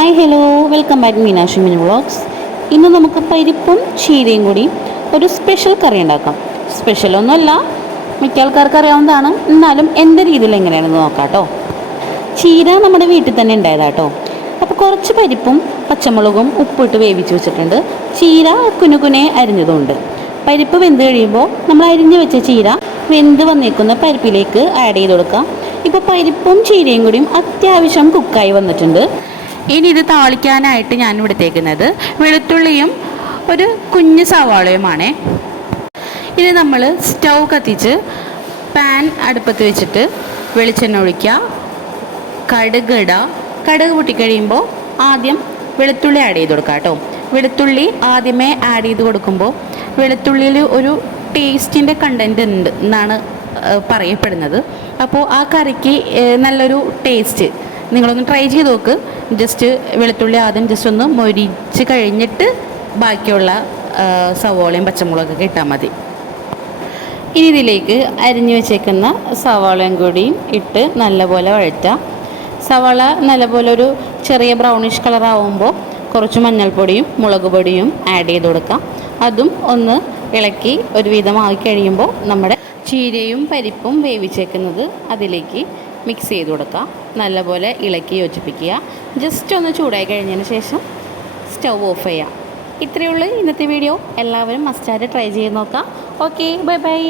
Hi hello welcome back Meenakshi mini vlogs ഇന്ന് നമുക്ക് പരിപ്പും ചീരയും കൂടി ഒരു സ്പെഷ്യൽ കറി ഉണ്ടാക്കാം. സ്പെഷ്യലൊന്നുമല്ല മിക്ക ആൾക്കാർക്ക് അറിയാവുന്നതാണ്. എന്നാലും എന്റെ രീതിയിൽ എങ്ങനെയാണെന്ന് നോക്കാം കേട്ടോ. ചീര നമ്മുടെ വീട്ടിൽ തന്നെ ഉണ്ടായതാട്ടോ അപ്പോൾ കുറച്ച് പരിപ്പും പച്ചമുളകും ഉപ്പിട്ട് വേവിച്ച് വെച്ചിട്ടുണ്ട്. ചീര കുനുകുനെ അരിഞ്ഞതുമുണ്ട് പരിപ്പ് വെന്ത് കഴിയുമ്പോൾ നമ്മൾ അരിഞ്ഞ് വെച്ച ചീര വെന്ത് വന്നിരിക്കുന്ന പരിപ്പിലേക്ക് ആഡ് ചെയ്ത് കൊടുക്കാം. ഇപ്പോൾ പരിപ്പും ചീരയും കൂടിയും അത്യാവശ്യം കുക്കായി വന്നിട്ടുണ്ട്. ഇനി ഇത് താളിക്കാനായിട്ട് ഞാൻ എടുത്തേക്കുന്നത് വെളുത്തുള്ളിയും ഒരു കുഞ്ഞു സവാളയുമാണ്. ഇനി നമ്മൾ സ്റ്റൗ കത്തിച്ച് പാൻ അടുപ്പത്ത് വെച്ചിട്ട് വെളിച്ചെണ്ണ ഒഴിക്കുക. കടുക് ഇടുക കടുക് പൊട്ടിക്കഴിയുമ്പോൾ ആദ്യം വെളുത്തുള്ളി ആഡ് ചെയ്ത് കൊടുക്കുക കേട്ടോ. വെളുത്തുള്ളി ആദ്യമേ ആഡ് ചെയ്ത് കൊടുക്കുമ്പോൾ വെളുത്തുള്ളിയിൽ ഒരു ടേസ്റ്റിന്റെ കണ്ടന്റ് ഉണ്ട് എന്നാണ് പറയപ്പെടുന്നത്. അപ്പോൾ ആ കറിക്ക് നല്ലൊരു ടേസ്റ്റ് നിങ്ങളൊന്ന് ട്രൈ ചെയ്ത് നോക്ക്. ജസ്റ്റ് വെളുത്തുള്ളി ആദ്യം ജസ്റ്റ് ഒന്ന് മൊരിച്ച് കഴിഞ്ഞിട്ട് ബാക്കിയുള്ള സവോളയും പച്ചമുളകൊക്കെ ഇട്ടാൽ മതി. ഇനി ഇതിലേക്ക് അരിഞ്ഞു വെച്ചേക്കുന്ന സവാളയും കൂടിയും ഇട്ട് നല്ലപോലെ വഴറ്റാം. സവാള നല്ലപോലെ ഒരു ചെറിയ ബ്രൗണിഷ് കളർ ആവുമ്പോൾ കുറച്ച് മഞ്ഞൾപ്പൊടിയും മുളക് പൊടിയും ആഡ് ചെയ്ത് കൊടുക്കാം. അതും ഒന്ന് ഇളക്കി ഒരുവിധമാക്കി കഴിയുമ്പോൾ നമ്മുടെ ചീരയും പരിപ്പും വേവിച്ചേക്കുന്നത് അതിലേക്ക് മിക്സ് ചെയ്ത് കൊടുക്കുക. നല്ലപോലെ ഇളക്കി യോജിപ്പിക്കുക. ജസ്റ്റ് ഒന്ന് ചൂടായി കഴിഞ്ഞതിന് ശേഷം സ്റ്റൗ ഓഫ് ചെയ്യാം ഇത്രയേ ഉള്ളൂ ഇന്നത്തെ വീഡിയോ എല്ലാവരും മസ്റ്റായിട്ട് ട്രൈ ചെയ്ത് നോക്കാം ഓക്കെ ബൈ ബൈ